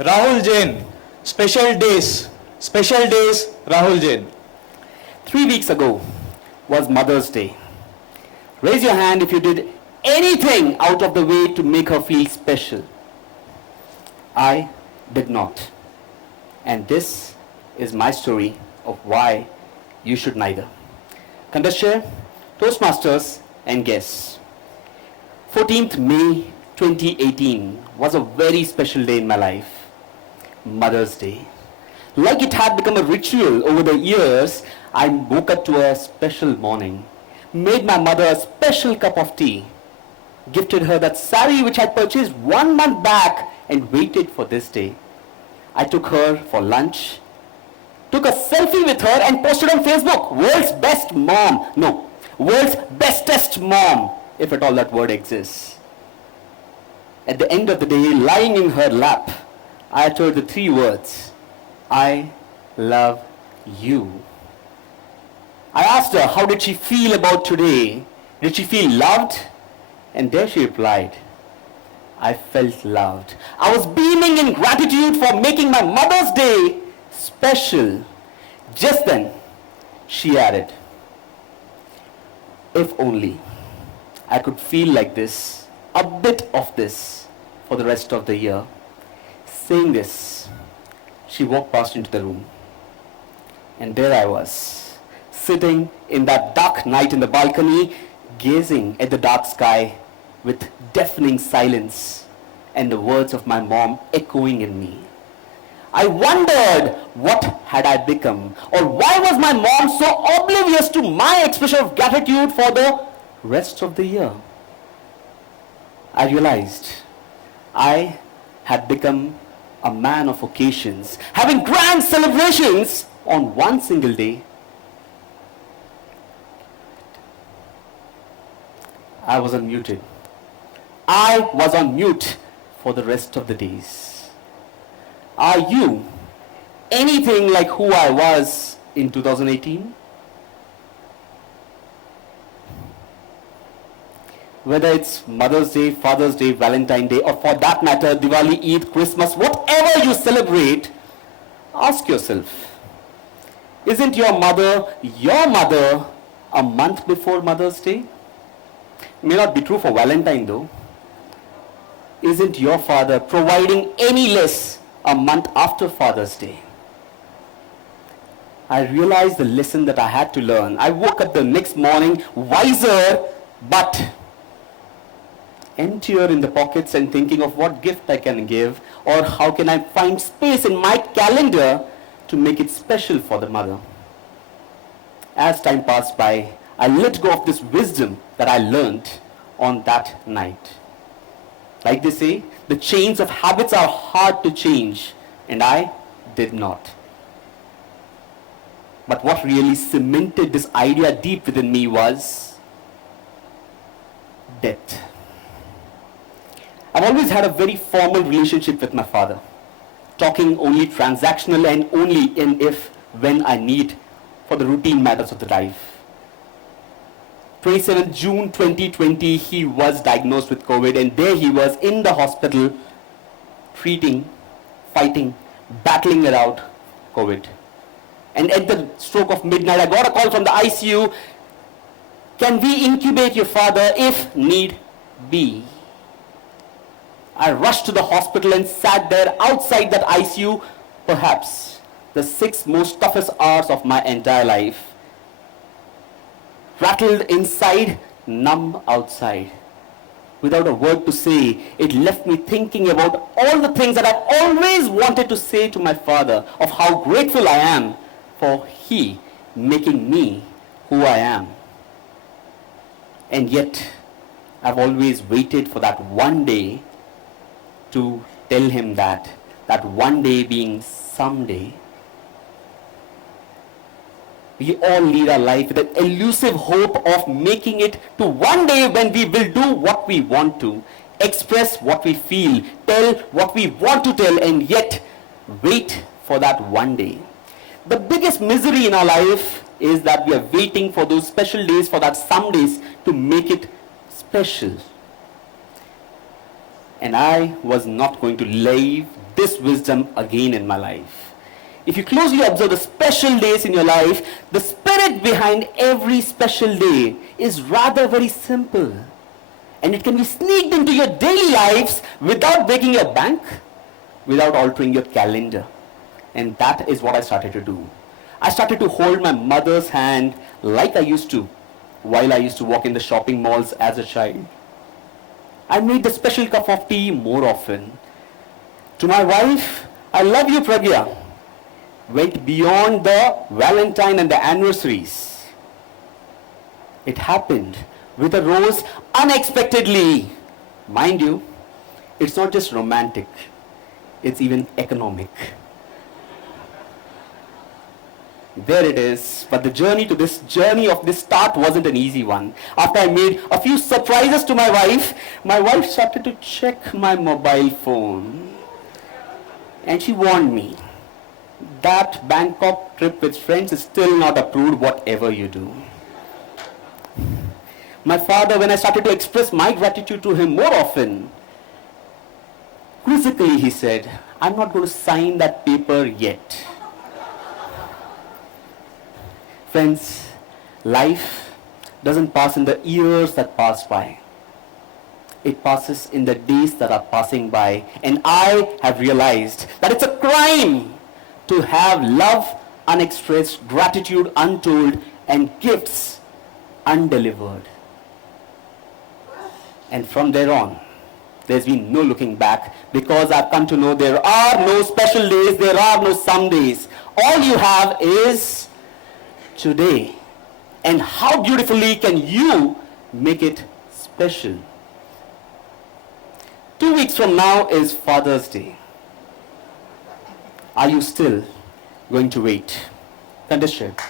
Rahul Jain. Special days, Rahul Jain. 3 weeks ago was Mother's Day. Raise your hand if you did anything out of the way to make her feel special. I did not. And this is my story of why you should neither. Contestant, Toastmasters and guests. 14th May 2018 was a very special day in my life. Mother's Day. Like it had become a ritual over the years, I woke up to a special morning, made my mother a special cup of tea, gifted her that sari which I purchased 1 month back and waited for this day. I took her for lunch, took a selfie with her and posted on Facebook, world's best mom. No, world's bestest mom, if at all that word exists. At the end of the day, lying in her lap, I uttered the 3 words, I love you. I asked her how did she feel about today. Did she feel loved? And there she replied, I felt loved. I was beaming in gratitude for making my Mother's Day special. Just then, she added, if only I could feel like this, a bit of this, for the rest of the year. Saying this, she walked past into the room. And there I was, sitting in that dark night in the balcony, gazing at the dark sky with deafening silence and the words of my mom echoing in me. I wondered what had I become, or why was my mom so oblivious to my expression of gratitude for the rest of the year. I realized I had become a man of occasions, having grand celebrations on one single day. I was unmuted. I was on mute for the rest of the days. Are you anything like who I was in 2018? Whether it's Mother's Day, Father's Day, Valentine's Day, or for that matter, Diwali, Eid, Christmas, whatever you celebrate, ask yourself, isn't your mother a month before Mother's Day? May not be true for Valentine though. Isn't your father providing any less a month after Father's Day? I realized the lesson that I had to learn. I woke up the next morning wiser, but emptier in the pockets and thinking of what gift I can give or how can I find space in my calendar to make it special for the mother. As time passed by, I let go of this wisdom that I learned on that night. Like they say, the chains of habits are hard to change, and I did not. But what really cemented this idea deep within me was death. I've always had a very formal relationship with my father, talking only transactional and only in if, when I need for the routine matters of the life. 27th June 2020, he was diagnosed with COVID, and there he was in the hospital, treating, fighting, battling it out, COVID. And at the stroke of midnight, I got a call from the ICU, can we incubate your father if need be? I rushed to the hospital and sat there outside that ICU, perhaps the 6 most toughest hours of my entire life. Rattled inside, numb outside. Without a word to say, it left me thinking about all the things that I've always wanted to say to my father, of how grateful I am for he making me who I am. And yet, I've always waited for that one day to tell him that one day being someday. We all lead our life with an elusive hope of making it to one day when we will do what we want to, express what we feel, tell what we want to tell, and yet wait for that one day. The biggest misery in our life is that we are waiting for those special days, for that some days to make it special. And I was not going to leave this wisdom again in my life. If you closely observe the special days in your life, the spirit behind every special day is rather very simple. And it can be sneaked into your daily lives without breaking your bank, without altering your calendar. And that is what I started to do. I started to hold my mother's hand like I used to while I used to walk in the shopping malls as a child. I made the special cup of tea more often. To my wife, I love you, Pragya, went beyond the Valentine and the anniversaries. It happened with a rose unexpectedly. Mind you, it's not just romantic, it's even economic. There it is. But the journey of this start wasn't an easy one. After I made a few surprises to my wife started to check my mobile phone. And she warned me, that Bangkok trip with friends is still not approved, whatever you do. My father, when I started to express my gratitude to him more often, quizzically he said, I'm not going to sign that paper yet. Friends, life doesn't pass in the years that pass by. It passes in the days that are passing by. And I have realized that it's a crime to have love unexpressed, gratitude untold, and gifts undelivered. And from there on, there's been no looking back, because I've come to know there are no special days, there are no some days. All you have is today. And how beautifully can you make it special? 2 weeks from now is Father's Day. Are you still going to wait? Contestant.